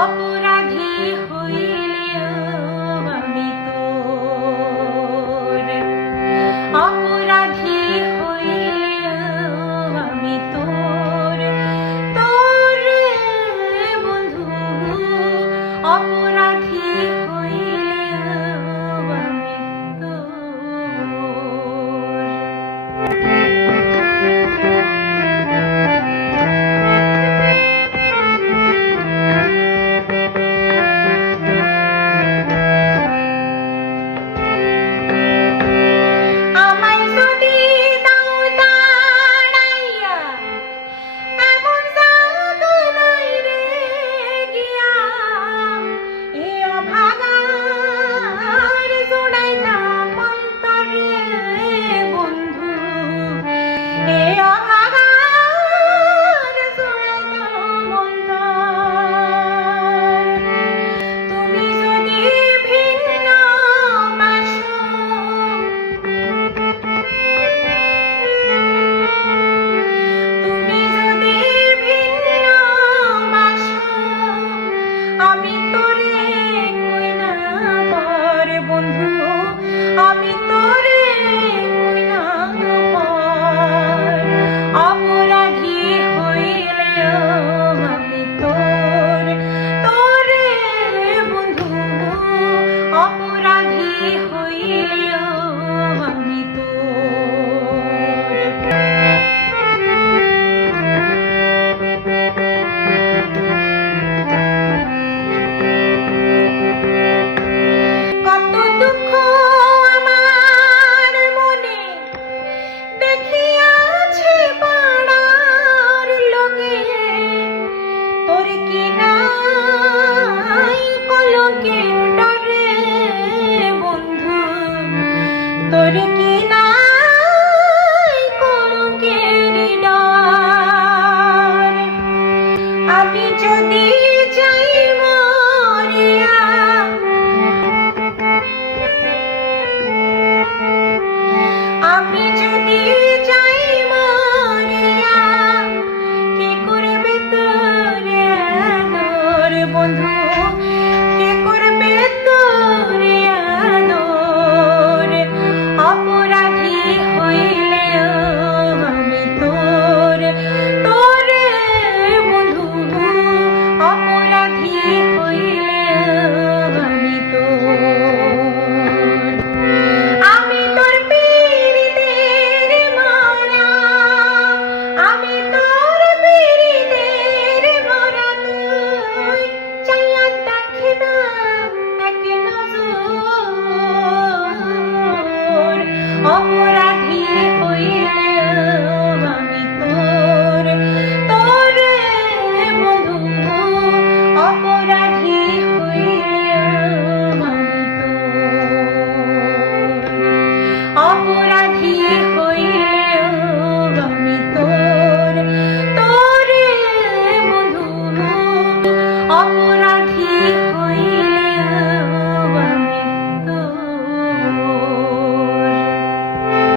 아